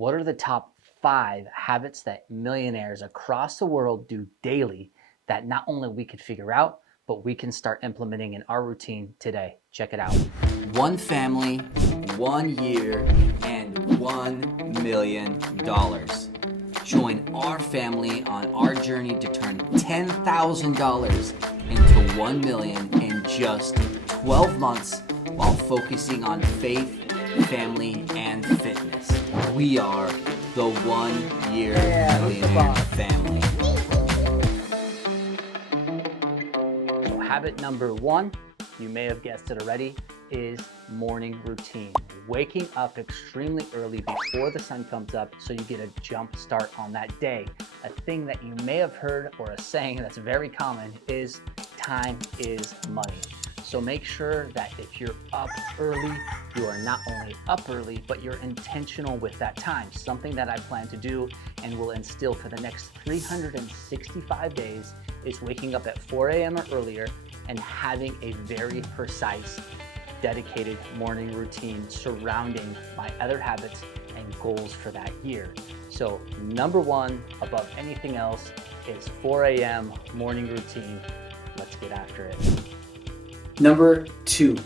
What are the top 5 habits that millionaires across the world do daily that not only we could figure out, but we can start implementing in our routine today? Check it out. One family, 1 year, and $1 million. Join our family on our journey to turn $10,000 into $1 million in just 12 months while focusing on faith, family, and fitness. We are the 1 Year Millionaire family. So habit number 1, you may have guessed it already, is morning routine. Waking up extremely early before the sun comes up so you get a jump start on that day. A thing that you may have heard, or a saying that's very common, is time is money. So make sure that if you're up early, you are not only up early, but you're intentional with that time. Something that I plan to do and will instill for the next 365 days is waking up at 4 a.m. or earlier and having a very precise, dedicated morning routine surrounding my other habits and goals for that year. So number 1 above anything else is 4 a.m. morning routine. Let's get after it. Number 2,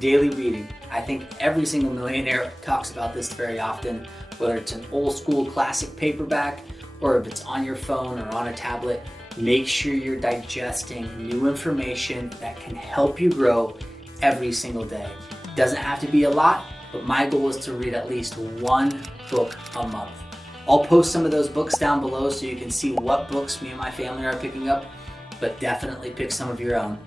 daily reading. I think every single millionaire talks about this very often, whether it's an old school classic paperback or if it's on your phone or on a tablet. Make sure you're digesting new information that can help you grow every single day. Doesn't have to be a lot, but my goal is to read at least 1 book a month. I'll post some of those books down below so you can see what books me and my family are picking up, but definitely pick some of your own.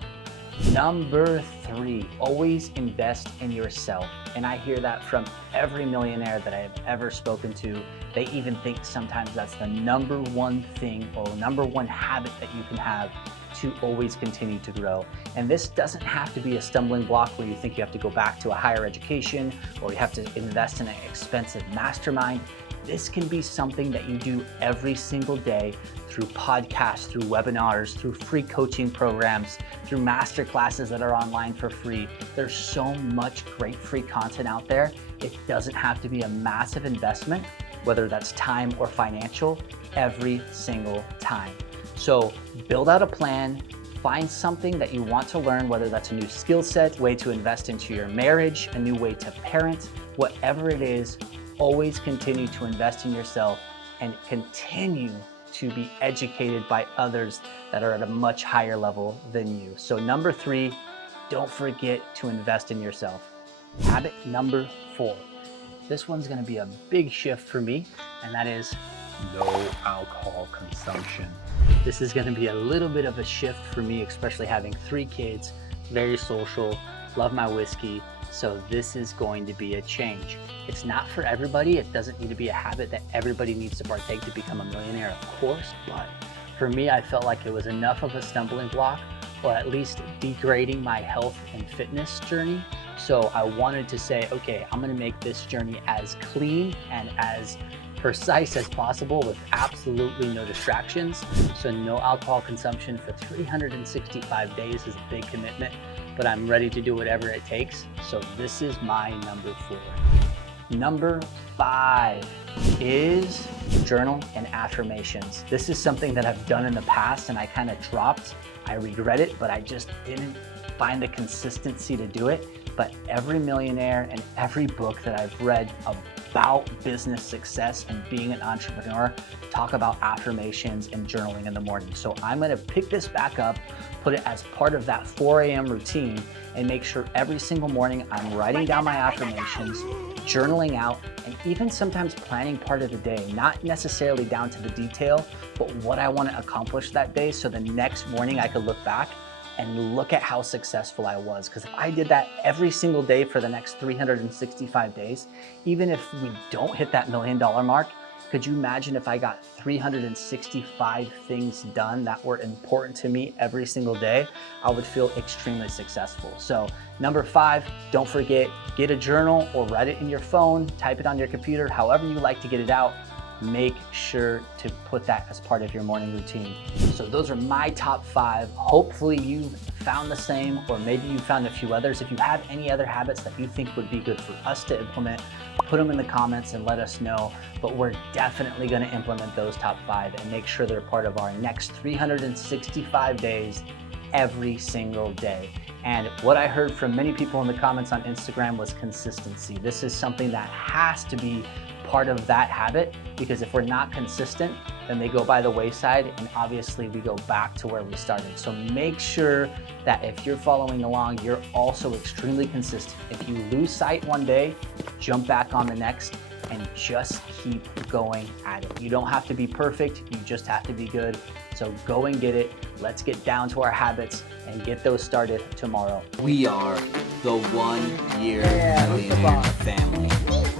Number 3, always invest in yourself. And I hear that from every millionaire that I have ever spoken to. They even think sometimes that's the number 1 thing or number 1 habit that you can have to always continue to grow. And this doesn't have to be a stumbling block where you think you have to go back to a higher education or you have to invest in an expensive mastermind. This can be something that you do every single day through podcasts, through webinars, through free coaching programs, through master classes that are online for free. There's so much great free content out there. It doesn't have to be a massive investment, whether that's time or financial, every single time. So build out a plan, find something that you want to learn, whether that's a new skill set, way to invest into your marriage, a new way to parent, whatever it is. Always continue to invest in yourself and continue to be educated by others that are at a much higher level than you. So number 3, don't forget to invest in yourself. Habit number 4. This one's gonna be a big shift for me, and that is no alcohol consumption. This is gonna be a little bit of a shift for me, especially having 3 kids, very social, love my whiskey. So this is going to be a change. It's not for everybody. It doesn't need to be a habit that everybody needs to partake to become a millionaire, of course. But for me, I felt like it was enough of a stumbling block, or at least degrading my health and fitness journey. So I wanted to say, okay, I'm gonna make this journey as clean and as precise as possible with absolutely no distractions. So no alcohol consumption for 365 days is a big commitment, but I'm ready to do whatever it takes. So this is my number 4. Number 5 is journal and affirmations. This is something that I've done in the past and I kind of dropped. I regret it, but I just didn't find the consistency to do it. But every millionaire and every book that I've read about business success and being an entrepreneur talk about affirmations and journaling in the morning. So I'm gonna pick this back up, put it as part of that 4 a.m. routine, and make sure every single morning I'm writing down my affirmations, journaling out, and even sometimes planning part of the day, not necessarily down to the detail, but what I want to accomplish that day. So the next morning I could look back and look at how successful I was. Because if I did that every single day for the next 365 days, even if we don't hit that $1 million mark, could you imagine if I got 365 things done that were important to me every single day? I would feel extremely successful. So number 5, don't forget, get a journal or write it in your phone, type it on your computer, however you like to get it out. Make sure to put that as part of your morning routine. So those are my top 5. Hopefully you've found the same, or maybe you found a few others. If you have any other habits that you think would be good for us to implement, put them in the comments and let us know. But we're definitely going to implement those top 5 and make sure they're part of our next 365 days every single day. And what I heard from many people in the comments on Instagram was consistency. This is something that has to be part of that habit, because if we're not consistent, then they go by the wayside, and obviously we go back to where we started. So make sure that if you're following along, you're also extremely consistent. If you lose sight one day, jump back on the next and just keep going at it. You don't have to be perfect, you just have to be good. So go and get it. Let's get down to our habits and get those started tomorrow. We are the 1 Year Millionaire family.